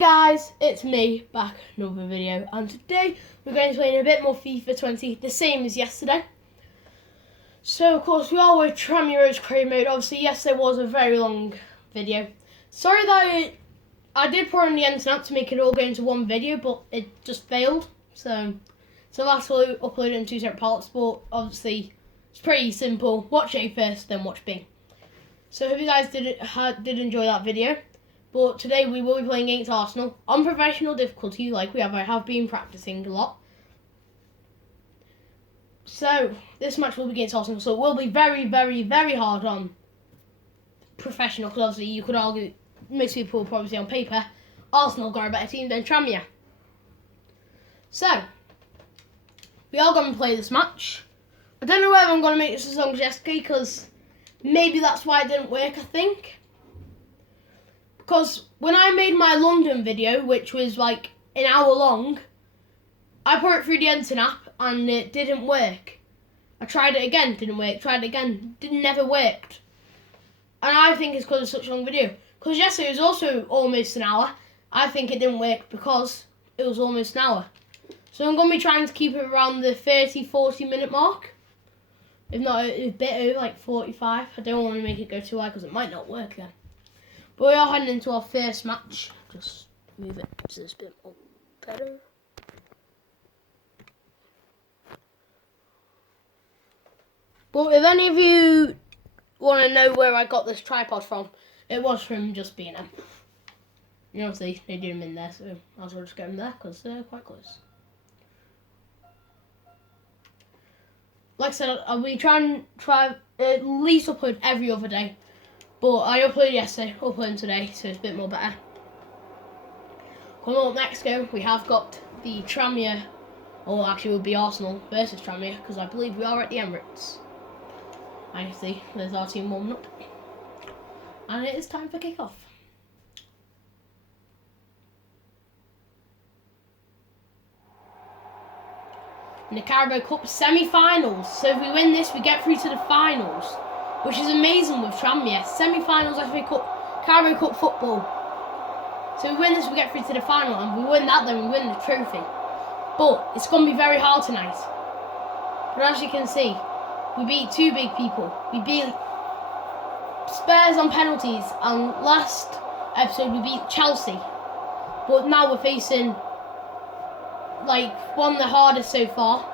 Guys, it's me back in another video, and today we're going to play a bit more FIFA 20, the same as yesterday. So of course we are with Tramuro's career mode. Obviously yesterday was a very long video. Sorry that I did put it on the internet to make it all go into one video, but it just failed. So I'll actually upload it in two separate parts, but obviously it's pretty simple. Watch A first, then watch B. So I hope you guys did enjoy that video. But today we will be playing against Arsenal on professional difficulty, like I have been practicing a lot. So this match will be against Arsenal, so it will be very, very, very hard on professional, because obviously you could argue, most people will probably say on paper, Arsenal got a better team than Tranmere. So we are going to play this match. I don't know whether I'm going to make this as long as yesterday, because maybe that's why it didn't work, I think. Because when I made my London video, which was like an hour long, I put it through the internet and it didn't work. I tried it again, didn't work. Tried it again, never worked. And I think it's because it's such a long video. Because yesterday it was also almost an hour. I think it didn't work because it was almost an hour. So I'm going to be trying to keep it around the 30-40 minute mark. If not a bit over, like 45. I don't want to make it go too high because it might not work then. But we are heading into our first match. Just move it so it's a bit more better. But if any of you want to know where I got this tripod from, it was from just B&M. You know, see, they do them in there, so I was just get them there because they're quite close. Like I said, I'll be trying at least upload every other day. But I uploaded yesterday, uploading today, so it's a bit more better. Coming up next go, we have got the Tranmere, or actually it would be Arsenal versus Tranmere, because I believe we are at the Emirates. I see, there's our team warming up. And it is time for kick-off. In the Carabao Cup semi-finals, so if we win this, we get through to the finals. Which is amazing with Tranmere. Semi-finals FA Cup, Carabao Cup football. So if we win this, we get through to the final, and we win that, then we win the trophy. But it's going to be very hard tonight. But as you can see, we beat two big people. We beat Spurs on penalties, and last episode we beat Chelsea. But now we're facing like one of the hardest so far.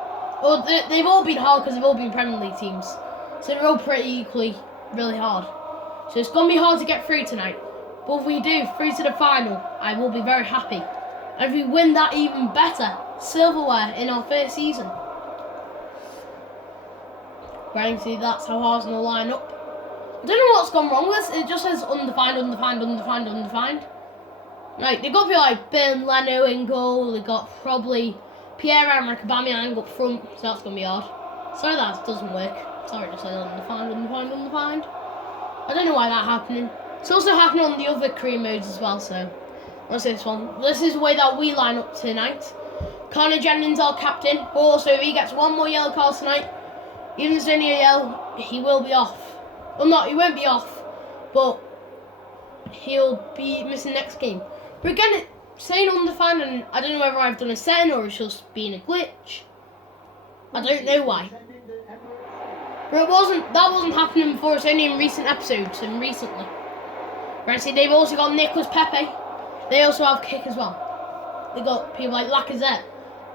Well, they've all been hard because they've all been Premier League teams. So they're all pretty equally really hard. So it's going to be hard to get through tonight. But if we do, through to the final, I will be very happy. And if we win that, even better. Silverware in our first season. Right, see, that's how Arsenal line up. I don't know what's gone wrong with this. It just says undefined, undefined, undefined, undefined. Right, they've got people like Ben Leno in goal. They've got probably Pierre-Emerick Aubameyang up front. So that's going to be hard. Sorry that doesn't work. Sorry, just said undefined, undefined, undefined. I don't know why that's happening. It's also happening on the other career modes as well, so what's this one? This is the way that we line up tonight. Connor Jennings, our captain, but also if he gets one more yellow card tonight, even if there's only a yellow, he will be off. Well, not, he won't be off, but he'll be missing next game. But again, it's saying undefined, and I don't know whether I've done a setting or it's just been a glitch. I don't know why. But that wasn't happening before, it's only in recent episodes and recently. Right, see, they've also got Nicolas Pepe. They also have kick as well. They've got people like Lacazette,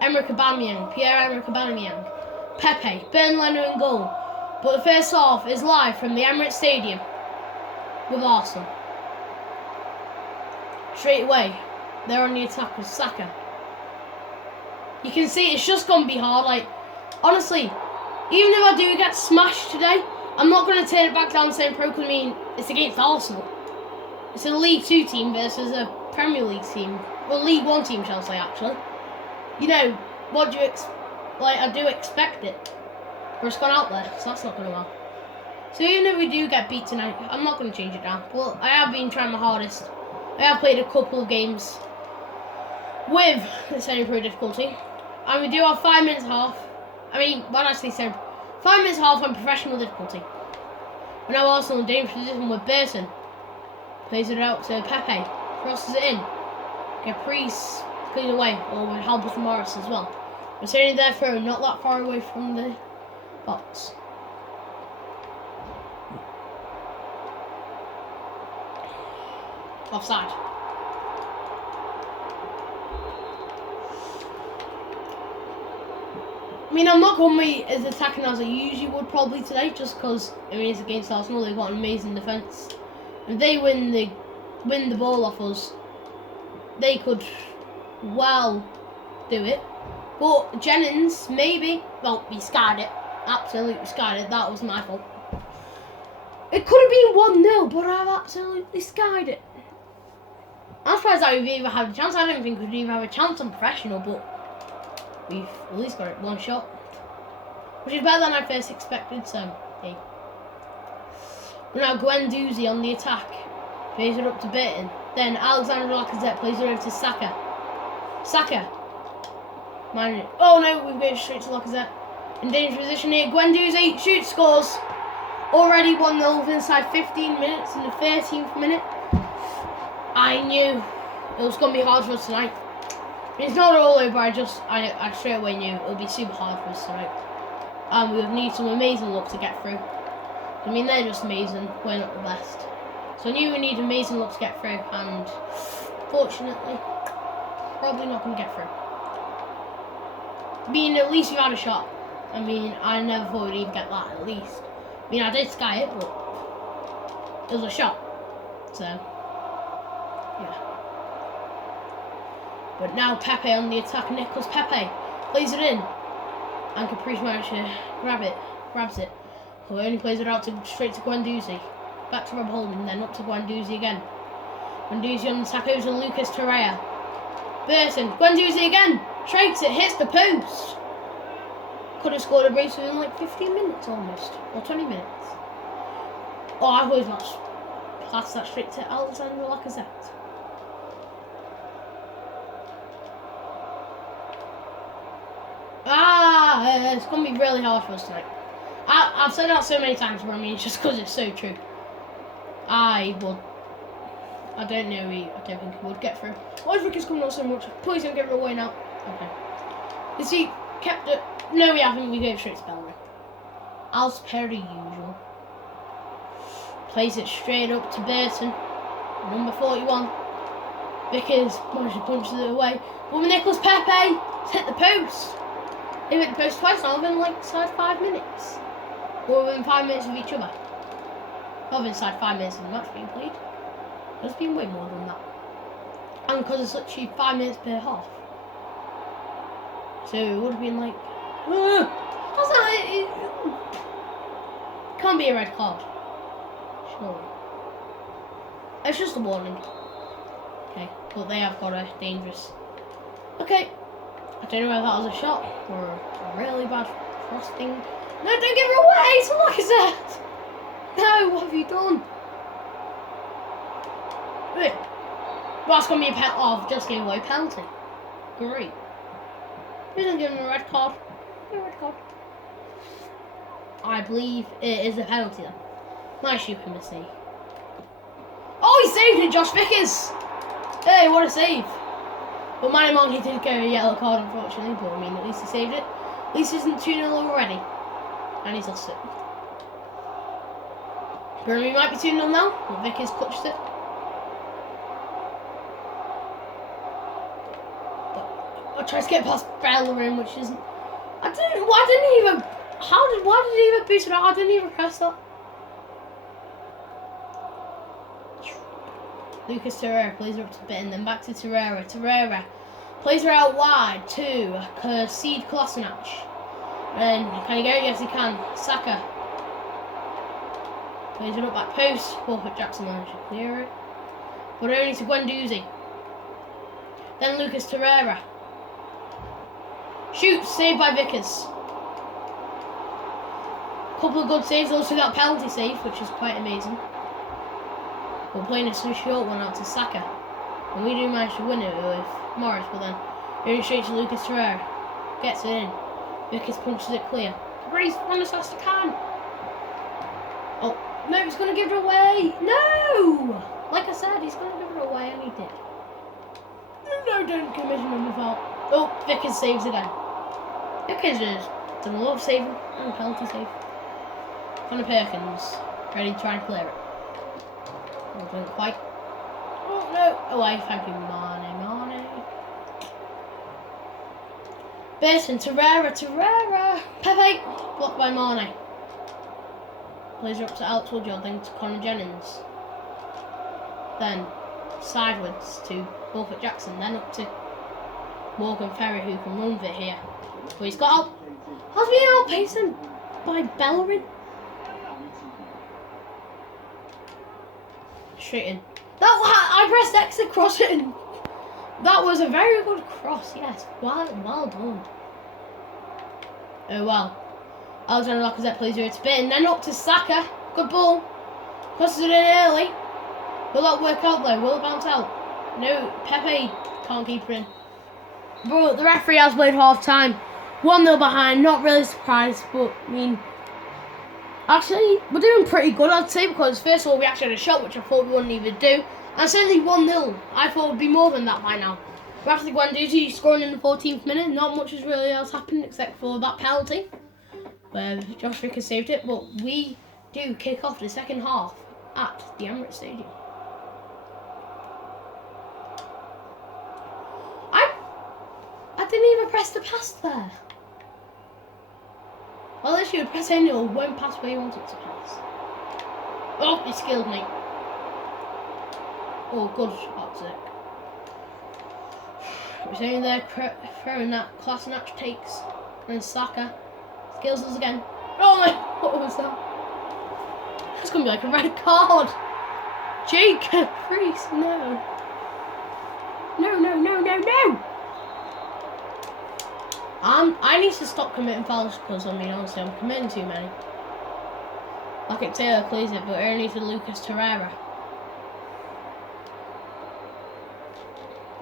Emerick Aubameyang, Pierre-Emerick Aubameyang, Pepe, Ben Leno in goal. But the first half is live from the Emirates Stadium with Arsenal. Straight away, they're on the attack with Saka. You can see it's just going to be hard, like, honestly. Even if I do get smashed today, I'm not going to turn it back down saying pro, because I mean, it's against Arsenal. It's a League 2 team versus a Premier League team. Well, League 1 team, shall I say, actually. You know, what do you I do expect it. But it's gone out there, so that's not going to well. So even if we do get beat tonight, I'm not going to change it down. Well, I have been trying my hardest. I have played a couple of games with the semi-pro difficulty. And we do have 5 minutes half. I mean, what did I say? 5 minutes half on professional difficulty. We're now Arsenal in dangerous position with Burton. Plays it out to Pepe. Crosses it in. Caprice cleared away, or with help with Morris as well. It's only their throw, not that far away from the box. Offside. I mean, I'm not going to be as attacking as I usually would probably today, just because it's against Arsenal. They've got an amazing defence. If they win the ball off us, they could well do it. But Jennings, maybe, well, he skied it. Absolutely skied it. That was my fault. It could have been 1-0, but I've absolutely skied it. I'm surprised that we've even had a chance. I don't think we'd even have a chance on professional, but we've at least got it one shot, which is better than I first expected, so hey. But now Guendouzi on the attack. Plays it up to Burton. Then Alexander Lacazette plays it over to Saka. Saka. Oh no, we've got straight to Lacazette. In dangerous position here. Guendouzi shoots, scores. Already 1-0 inside 15 minutes in the 13th minute. I knew it was going to be hard for us tonight. It's not all over, I straight away knew it would be super hard for us tonight. And we would need some amazing luck to get through. I mean, they're just amazing, we're not the best. So I knew we need amazing luck to get through, and fortunately, probably not going to get through. I mean, at least we had a shot. I mean, I never thought we'd even get that, at least. I mean, I did sky it, but it was a shot. So, yeah. But now Pepe on the attack. Nicholas Pepe plays it in, and Caprice managed to grabs it. Who only plays it out straight to Guendouzi. Back to Rob Holding, then up to Guendouzi again. Guendouzi on the attack over to Lucas Torreira. Burton, Guendouzi again, strikes it, hits the post. Could have scored a brace within like 15 minutes almost, or 20 minutes. Oh, I've always not passed that straight to Alexander Lacazette. It's going to be really hard for us tonight. I've said that so many times, but I mean, it's just because it's so true. I don't know, I don't think he would get through. Why is Ricky's coming out so much? Please don't give it away now. Okay. Is he kept it? No, we haven't. We go straight to Bellerin. As per the usual. Plays it straight up to Burton. Number 41. Vickers managed to punch it away. But with Nicholas Pepe, hit the post. They hit the post twice now within like inside 5 minutes. Or within 5 minutes of each other. Not inside 5 minutes of the match being played. It's been way more than that. And because it's literally 5 minutes per half. So it would have been like... That's not it. Can't be a red card. Surely. It's just a warning. Okay, but they have got a dangerous... Okay. I don't know whether that was a shot or a really bad frosting. No, don't give it away! So look at that! No, what have you done? Wait. That's going to be a penalty. Oh, I've just gave away a penalty. Great. Who's going to give him a red card? No red card. I believe it is a penalty then. Nice stupid mistake. Oh, he saved it, Josh Vickers! Hey, what a save. But Manny Monkey did get a yellow card, unfortunately, but I mean, at least he saved it. At least he's in 2-0 already. And he's lost it. Burnley might be 2-0 now, but Vickers clutched it. But I'll try to get past Bellerin, which isn't... why did he even boost it out? I didn't even press that. Lucas Torreira plays her up to Bitten, then back to Torreira. Torreira plays her out wide to Seed Kolasinac. Then can he go? Yes, he can. Saka plays it up back post. But Jackson managed to clear it, but only to Guendouzi. Then Lucas Torreira shoots, saved by Vickers. Couple of good saves, also got a penalty save, which is quite amazing. We're playing a so short one out to Saka. And we do manage to win it with Morris, but then going straight to Lucas Torreira. Gets it in. Vickers punches it clear. Race run as fast as he can. Oh, no, he's going to give it away. No! Like I said, he's going to give it away, and he did. don't commission on foul. Oh, Vickers saves again. Vickers has done a lot of saving and a penalty save. Connor Perkins, ready to try and clear it. Oh, didn't quite. Oh no, away, thank you, Mane. Basin, Torreira. Pepe, blocked by Mane. Plays her up to Alex Woodyard, then to Connor Jennings. Then sideways to Bullford Jackson, then up to Morgan Ferry, who can run with it here. But he's got out. Has been outpaced him by Bellerin. Straight in. I pressed X to cross it in. That was a very good cross, yes. Well done. Oh well. Alexander Lacazette plays here to spin, then up to Saka. Good ball. Crosses it in early. Will that work out though? Will it bounce out? No, Pepe can't keep it in. But the referee has played half time. 1-0 behind, not really surprised, but I mean, actually, we're doing pretty good, I'd say, because first of all, we actually had a shot, which I thought we wouldn't even do. And certainly 1-0. I thought it would be more than that by now. But after Guendouzi scoring in the 14th minute, not much has really else happened except for that penalty, where Josh Vickers saved it. But we do kick off the second half at the Emirates Stadium. I didn't even press the pass there. Well, unless you would press any or won't pass where you want it to pass. Oh, he skilled me. Oh, good optic. We're saying there, throwing that class match takes. And then Saka skills us again. Oh my, what was that? It's going to be like a red card. Jacob Reese, no. No. I need to stop committing fouls because, I mean, honestly, I'm committing too many. Like Taylor clears it, but only to Lucas Torreira.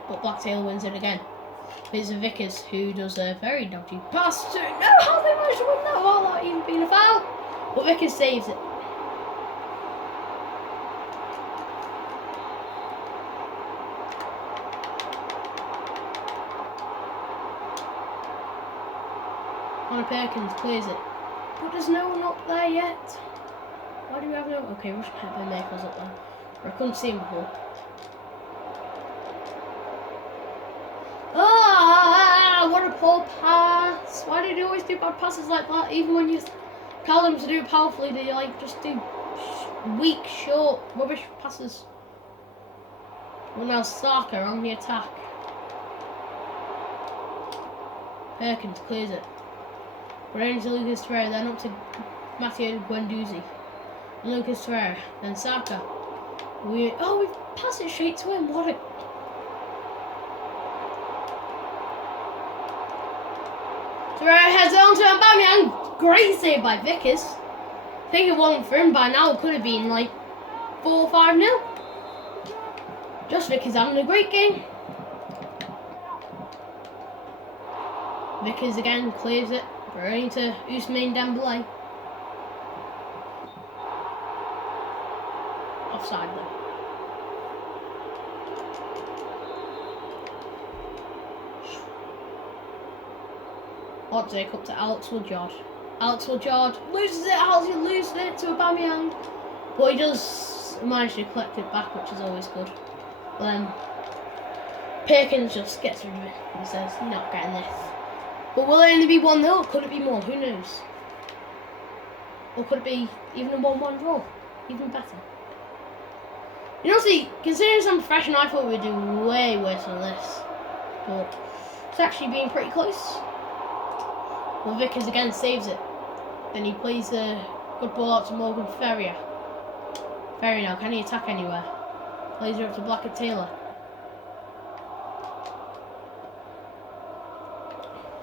But Black Taylor wins it again. It's Vickers who does a very dodgy pass to... No, how they managed to win that while that even being a foul? But Vickers saves it. Connor Perkins clears it. But there's no one up there yet. Why do we have no... Okay, Rush Pepper Maple's up there. I couldn't see him before. Ah, what a poor pass. Why do they always do bad passes like that? Even when you tell them to do it powerfully, they like just do weak, short, rubbish passes. Well, now Saka on the attack. Perkins clears it. Running to Lucas Torreira, then up to Matteo Guendouzi. And Lucas Torreira, then Saka. We passed it straight to him. What a... Torreira heads on to Aubameyang. Great save by Vickers. I think it wasn't for him by now. It could have been like 4 or 5-0. Just Vickers having a great game. Vickers again clears it. Running to Ousmane Dembélé. Offside though. Odzek up to Alex Woodyard. Alex Woodyard loses it. How's he losing it to Aubameyang? But he does manage to collect it back, which is always good. But then Perkins just gets rid of it and says, not getting this. But will it only be 1-0? Could it be more? Who knows? Or could it be even a 1-1 draw? Even better. You know, see, considering some professional, I thought we'd do way worse than this. But it's actually been pretty close. Well, Vickers again saves it. Then he plays a good ball out to Morgan Ferrier. Ferrier now, can he attack anywhere? Plays her up to Blackett Taylor.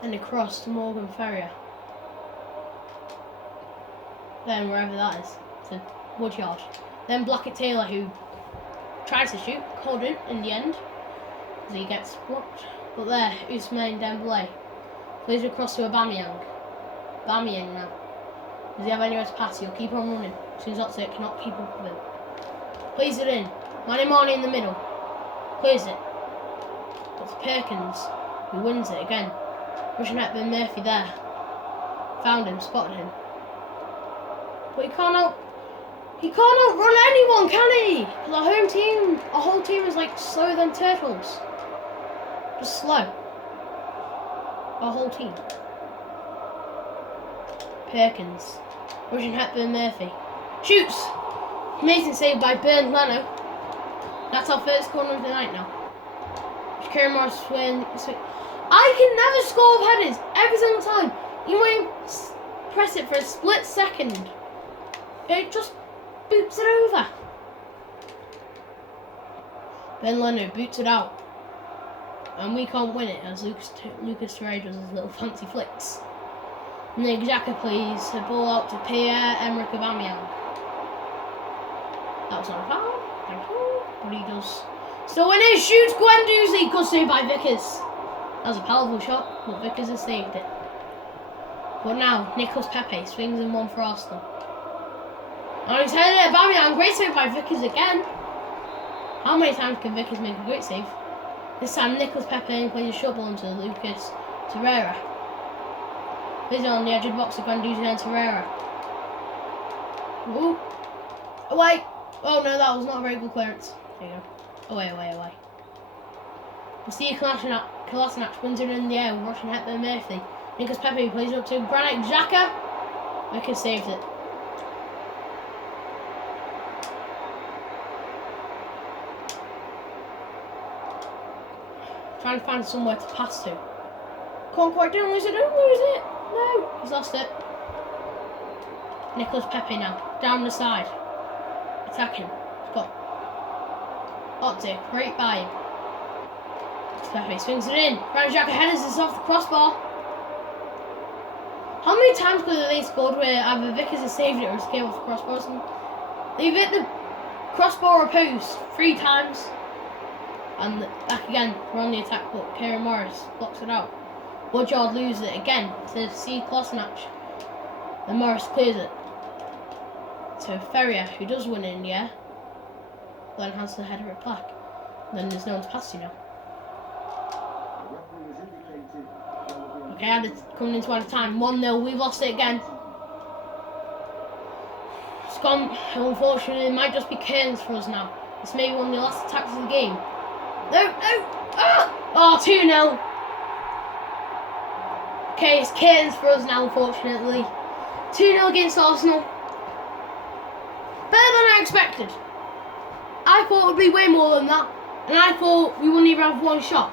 And across to Morgan Ferrier. Then wherever that is, to Woodyard. Then Blackett Taylor, who tries to shoot, couldn't in the end, as he gets blocked. But there, Ousmane Dembélé plays it across to Aubameyang. Aubameyang now. Does he have anywhere to pass? He'll keep on running. As soon as that's it, cannot keep up with him. Plays it in. Mane in the middle. Plays it. got to Perkins, who wins it again. Rushing at Ben Murphy there. Found him, spotted him. But he can't outrun anyone, can he? Because our whole team is like slower than turtles. Just slow. Our whole team. Perkins. Rushing at Ben Murphy. Shoots! Amazing save by Bernd Leno. That's our first corner of the night now. Kieran Morris swing. I can never score with headers every single time. Even when you press it for a split second, it just boots it over. Ben Leno boots it out. And we can't win it as Lucas Torreira does his little fancy flicks. Nick Xhaka plays the ball out to Pierre-Emerick Aubameyang. That was not a foul. Thank you. But he does. Still in it, shoots Guendouzi, good save by Vickers. That was a powerful shot, but Vickers has saved it. But now, Nicolas Pepe swings in one for Arsenal. And he's headed at Aubameyang, great save by Vickers again. How many times can Vickers make a great save? This time, Nicolas Pepe plays a short ball into Lucas Torreira. Plays it on the edge of the box to Guendouzi and Torreira. Ooh. Away. Oh no, that was not a very good clearance. There you go. Away. We see Kolasinac wins it in the air, rushing at the Murphy. Nicolas Pepe plays it up to Granit Xhaka. Vickers saved it. Trying to find somewhere to pass to. Can't quite, don't lose it. No, he's lost it. Nicolas Pepe now, down the side. Attacking. He's got Otze, great by him. Pepe swings it in. Granit Xhaka headers this off the crossbar. How many times could they scored where either Vickers has saved it or it's came off the crossbar? They've hit the crossbar or post 3 times. And back again, we're on the attack, but Kieran Morris blocks it out. Woodyard loses it again to see Kolasinac. Then Morris clears it to Ferrier, who does win it in the air. Then has the header at Black. Then there's no one to pass to now. Okay, coming into added time. 1-0, we've lost it again. It's gone, unfortunately, it might just be Cairns for us now. This may be one of the last attacks of the game. No! Oh, 2-0. Okay, it's Cairns for us now, unfortunately. 2-0 against Arsenal. Better than I expected. I thought it would be way more than that. And I thought we wouldn't even have one shot.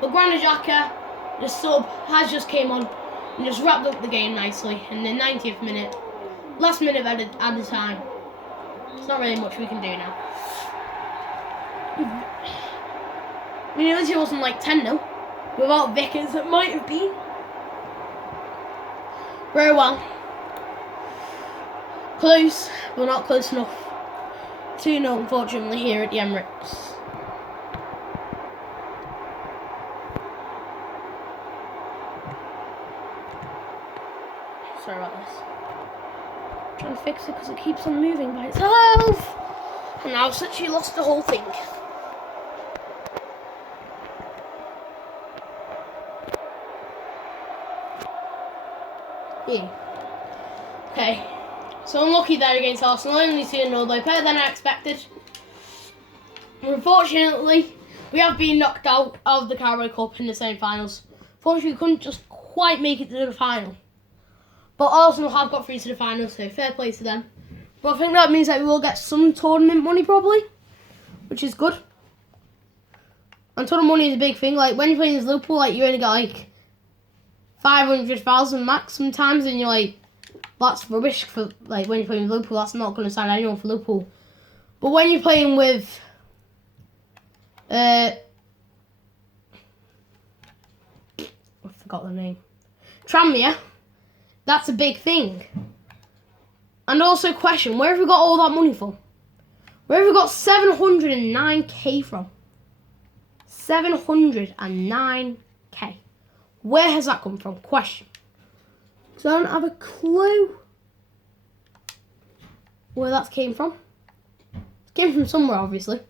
But Granit Xhaka, the sub, has just came on and just wrapped up the game nicely. In the 90th minute. Last minute added time. There's not really much we can do now. I mean, at least it wasn't like 10-0. Without Vickers, it might have been. Very well. Close, but not close enough. 2-0, unfortunately, here at the Emirates. Sorry about this. I'm trying to fix it because it keeps on moving by itself. And now I've literally lost the whole thing. Yeah. Okay. So unlucky there against Arsenal. Only 2-0, though. Better than I expected. Unfortunately, we have been knocked out of the Carabao Cup in the semi-finals. Fortunately, we couldn't just quite make it to the final. But Arsenal have got through to the final, so fair play to them. But I think that means that we will get some tournament money, probably. Which is good. And tournament money is a big thing. Like, when you're playing as Liverpool, like, you only get, like, 500,000 max sometimes, and you're like, that's rubbish for, like, when you're playing with Liverpool, that's not going to sign anyone for Liverpool. But when you're playing with, I forgot the name, Tranmere, that's a big thing. And also question, where have we got all that money from? Where have we got 709k from? 709k. Where has that come from? Question. Because I don't have a clue where that came from. It came from somewhere, obviously.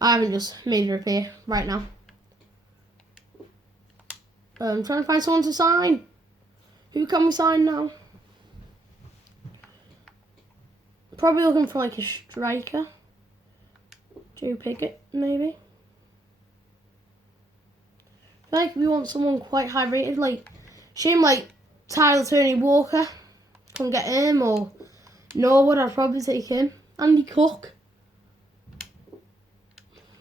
I haven't just made it appear right now. I'm trying to find someone to sign. Who can we sign now? Probably looking for like a striker. Joe Pickett, maybe. I feel like we want someone quite high rated, like shame like Tyler Tony Walker. Can't get him, or Norwood, I'd probably take him. Andy Cook.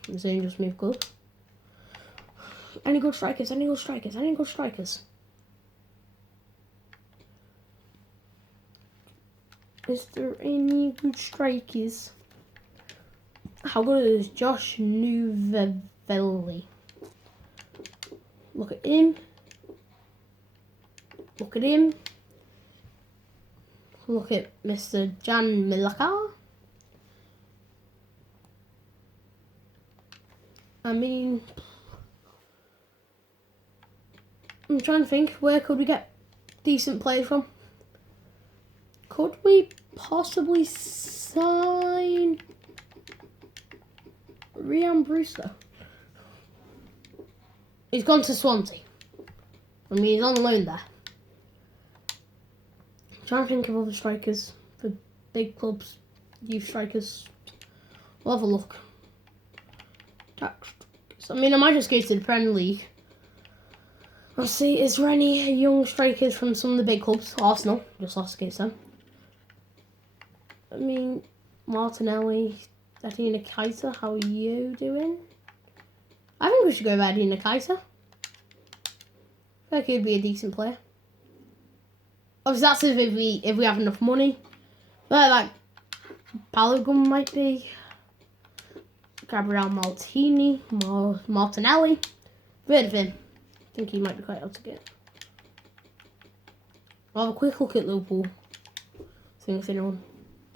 This only just moved good. Any good strikers, any good strikers, any good strikers. Is there any good strikers? How good is Josh Nuvelli? Look at him. Look at him. Look at Mr. Jan Milaka. I mean, I'm trying to think, where could we get decent players from? Could we possibly sign Ryan Brewster? He's gone to Swansea. I mean, he's on loan there. I'm trying to think of other strikers for big clubs, youth strikers. We'll have a look. I mean, I might just go to the Premier League. Let's see, is there any young strikers from some of the big clubs? Arsenal, just lost against them. I mean, Martinelli, Eddie Nketiah, how are you doing? I think we should go with Eddie Nketiah. I feel like he'd be a decent player. Obviously, that's if we have enough money. But like, Balogun might be. Gabriel Martinelli. Heard of him. I think he might be quite hard to get. I'll have a quick look at Liverpool. See if anyone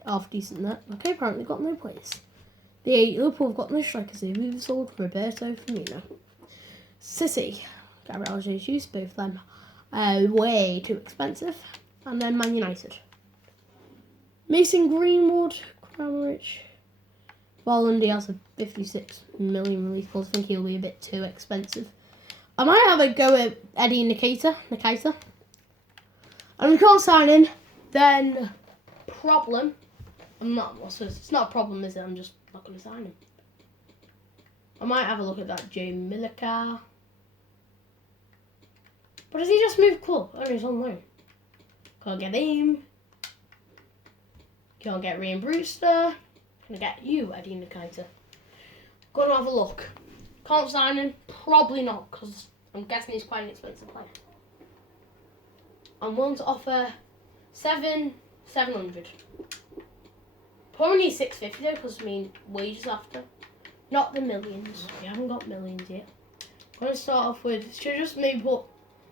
half decent there. Okay, apparently got no players. Liverpool have got no strikers here. We've sold Roberto Firmino. City, Gabriel Jesus, both of them way too expensive. And then Man United. Mason Greenwood, Kramaric. Volland has a 56 million release clause. I think he'll be a bit too expensive. I might have a go at Eddie Nketiah. And if we can't sign in, then problem. It's not a problem, is it? I'm just not going to sign him. I might have a look at that Joe Milika. But has he just moved club? Oh, he's on loan. Can't get him. Can't get Ryan Brewster. Gonna get you, Eddie Nketiah. Gonna have a look. Can't sign him. Probably not, because I'm guessing he's quite an expensive player. I'm willing to offer 700. Probably need 650 though, because I mean wages after. Not the millions. We haven't got millions yet. I'm gonna start off with, should I just maybe put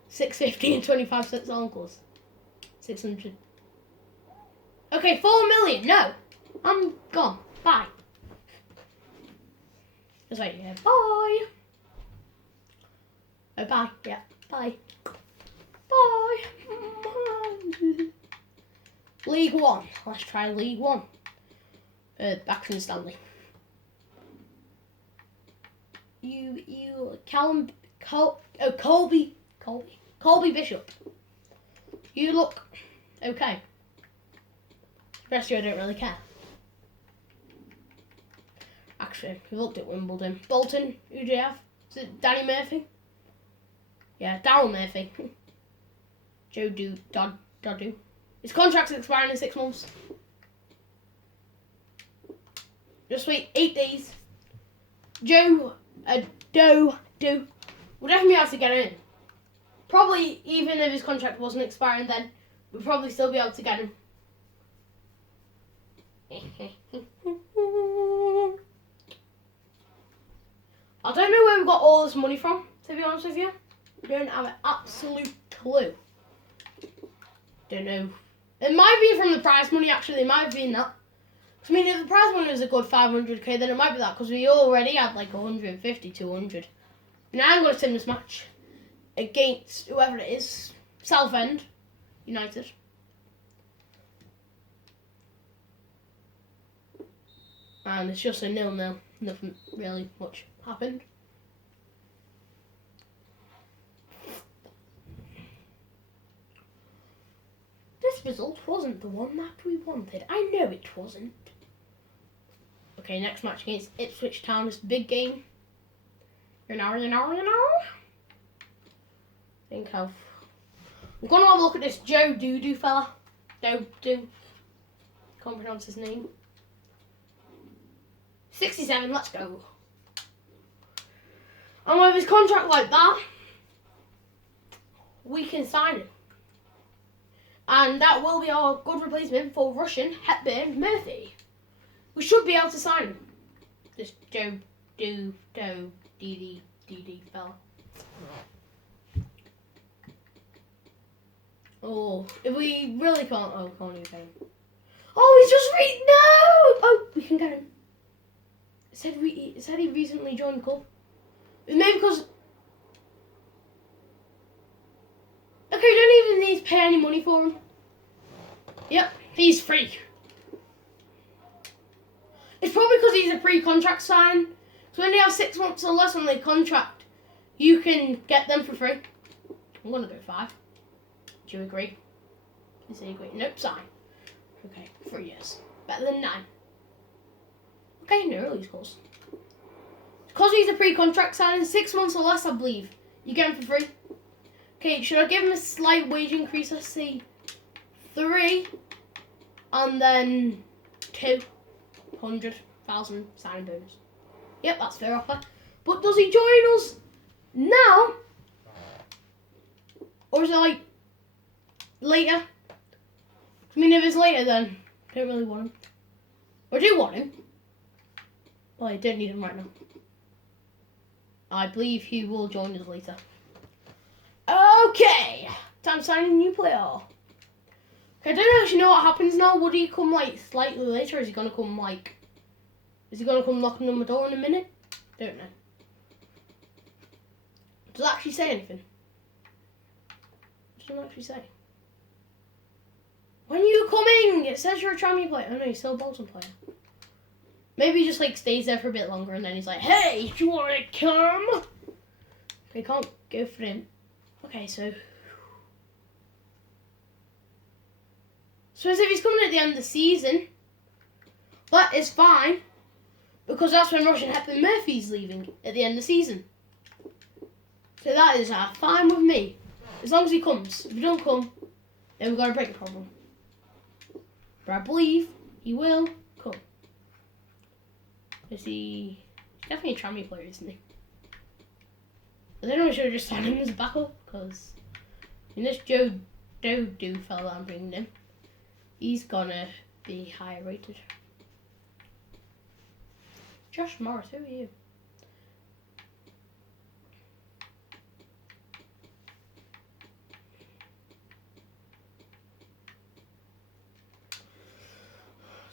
650 and 25% on clause? 600. Okay, 4 million. No, I'm gone. Bye. Just wait here. Bye. Oh, bye. Yeah. Bye. Bye. League One. Let's try League One. Baxter Stanley. Colby Bishop. You look okay. The rest of you, I don't really care. Actually, we looked at Wimbledon. Bolton, who do you have? Is it Danny Murphy? Yeah, Daryl Murphy. Joe Dodu. His contract's expiring in 6 months. Just wait 8 days. Joe Do. We'll definitely have to get in. Probably, even if his contract wasn't expiring then, we'd probably still be able to get him. I don't know where we got all this money from, to be honest with you. We don't have an absolute clue. Don't know. It might be from the prize money, actually. It might have been that. I mean, if the prize money was a good 500k, then it might be that, because we already had like 150, 200. Now I'm going to send this match against whoever it is. Southend United. And it's just a 0-0. Nothing really much happened. this result wasn't the one that we wanted. I know it wasn't. Okay, next match against Ipswich Town. This big game. You know. I'm gonna have a look at this Joe Doo fella. Can't pronounce his name. 67, let's go. And with his contract like that, we can sign him. And that will be our good replacement for Russian Hepburn Murphy. We should be able to sign him. This Joe Doo fella. Oh, if we really can't. Oh, can't even get him. Oh, he's just no! Oh, we can get him. It said he recently joined the club. Maybe because. Okay, we don't even need to pay any money for him. Yep, he's free. It's probably because he's a pre-contract sign. So when they have 6 months or less on their contract, you can get them for free. I'm gonna do 5. Do you agree? Is he agree? Nope, sign. Okay, 3 years. Better than 9. Okay, no release clause. Because he's a pre-contract signing, 6 months or less, I believe. You get him for free. Okay, should I give him a slight wage increase? Let's see. 3 and then 200,000 signing bonus. Yep, that's fair offer. But does he join us now? Or is it like later? I mean, if it's later, then I don't really want him. Or do want him. Well, I don't need him right now. I believe he will join us later. Okay, time to sign a new player. Okay, I don't actually know what happens now. Would he come like slightly later? Or is he gonna come like? Is he gonna come knocking on the door in a minute? Don't know. Does it actually say anything? It doesn't actually say. When are you coming? It says you're a Trammy player. Oh no, he's still a Bolton player. Maybe he just like stays there for a bit longer and then he's like, hey, do you want to come? Okay, can't go for him. Okay, so as if he's coming at the end of the season, that is fine because that's when Russian Hepburn Murphy's leaving at the end of the season. So that is fine with me as long as he comes. If he don't come, then we've got a break problem. But I believe he will come. Is he? He's definitely a Trammy player, isn't he? I don't know if I should have just signed him as a backup because this Joe Doo fella that I'm bringing in, he's gonna be higher rated. Josh Morris, who are you?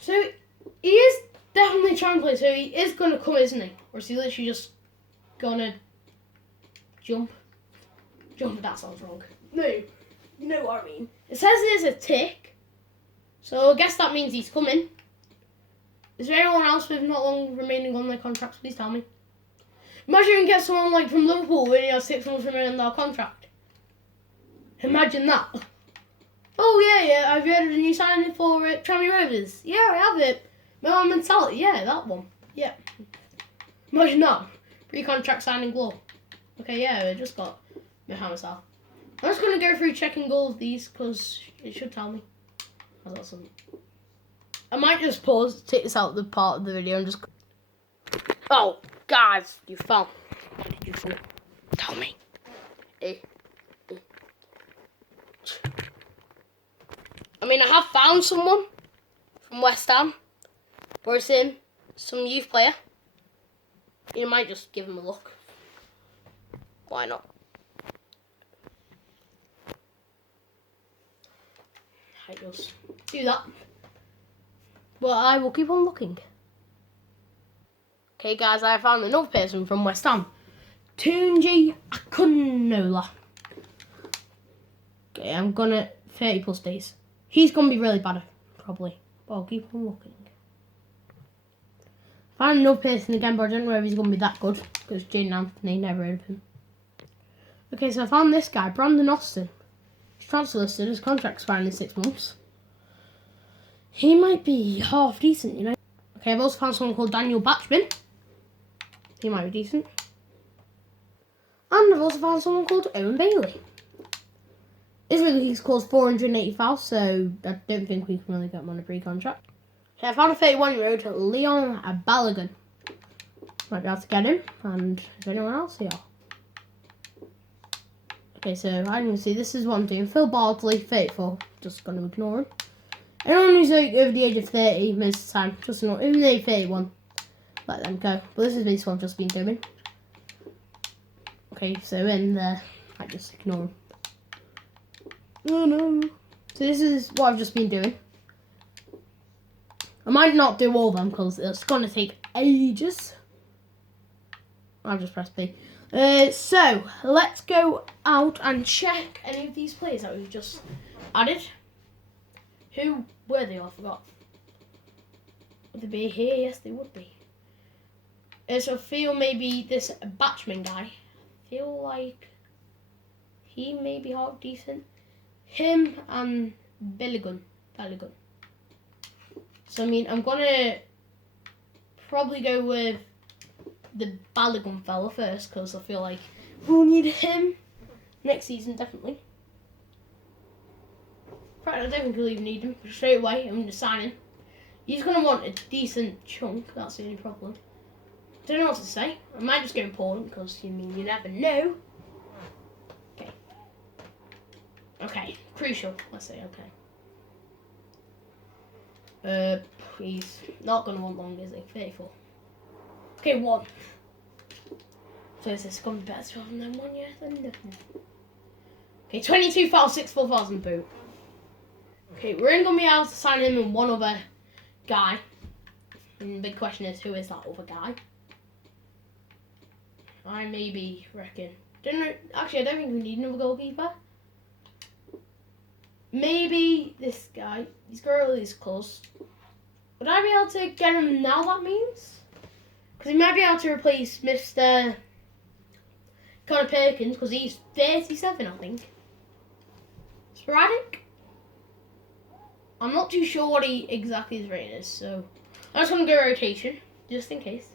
So he is definitely trying to play, so he is gonna come, isn't he? Or is he literally just gonna jump? That sounds wrong. No, you know what I mean. It says there's a tick, so I guess that means he's coming. Is there anyone else with not long remaining on their contracts? Please tell me. Imagine you can get someone like from Liverpool when he has 6 months remaining on their contract. Imagine that. Oh yeah, I've heard of the new signing for Tranmere Rovers. Yeah, I have it. My mentality, yeah, that one. Yeah. Imagine that. Pre-contract signing glow. Okay, yeah, I just got Mohamed Salah. I'm just going to go through checking all of these because it should tell me. That's awesome. I might just pause, take this out of the part of the video and just... Oh, guys, you fell. How did you fall? Tell me. I mean, I have found someone from West Ham. Or it's him, some youth player. You might just give him a look. Why not? I just do that. But I will keep on looking. Okay, guys, I found another person from West Ham. Tunji Akunola. Okay, I'm gonna 30 plus days. He's gonna be really bad, probably. But I'll keep on looking. Found another person again, but I don't know if he's gonna be that good because Jaden Anthony never heard of him. Okay, so I found this guy, Brandon Austin. He's transfer listed, his contract's expiring in 6 months. He might be half decent, you know. Okay, I've also found someone called Daniel Batchman. He might be decent. And I've also found someone called Owen Bailey. His release costs 480,000, so I don't think we can really get him on a pre-contract. Okay, I found a 31-year-old Leon Balogun. Might be able to get him, and is there anyone else here? Okay, so I can see this is what I'm doing. Phil Bardsley, 34. Just gonna ignore him. Anyone who's like over the age of 30 most of the time, just ignore. Even though 31, let them go. But this is basically what I've just been doing. Okay, so in there, I just ignore him. Oh no. So this is what I've just been doing. I might not do all of them because it's gonna take ages. I'll just press B. So let's go out and check any of these players that we've just added. Who were they? I forgot. Would they be here? Yes, they would be. So I feel maybe this Batchman guy. I feel like he may be half decent. Him and Balogun. So I mean, I'm gonna probably go with the Balogun fella first because I feel like we'll need him next season definitely. Right, I don't think we'll even need him straight away. I'm gonna sign him. He's gonna want a decent chunk. That's the only problem. Don't know what to say. I might just go important because you never know. Okay. Okay. Crucial. Let's say okay. He's not gonna want long, is he? 34. Okay, 1. So is this gonna be better than 1? Yeah, then definitely. Okay, 22,000, 64,000 boot. Okay, we're only gonna be able to sign him and one other guy. And the big question is, who is that other guy? I maybe reckon. Don't know. Actually, I don't think we need another goalkeeper. Maybe this guy. He's got all these claws. Would I be able to get him now? That means because he might be able to replace Mr. Connor Perkins because he's 37, I think. Sporadic. I'm not too sure what he exactly his rating is, so I'm just gonna go rotation just in case.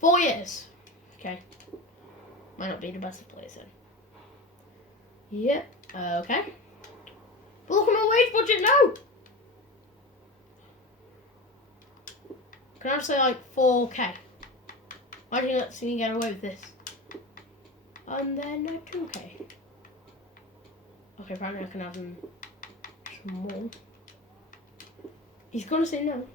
4 years. Okay. Might not be the best of players then. Yeah. Okay. But look at my wage budget now. Can I say like 4K? Why do you let me get away with this? And then 2K. Okay, apparently I can have him some more. He's gonna say no.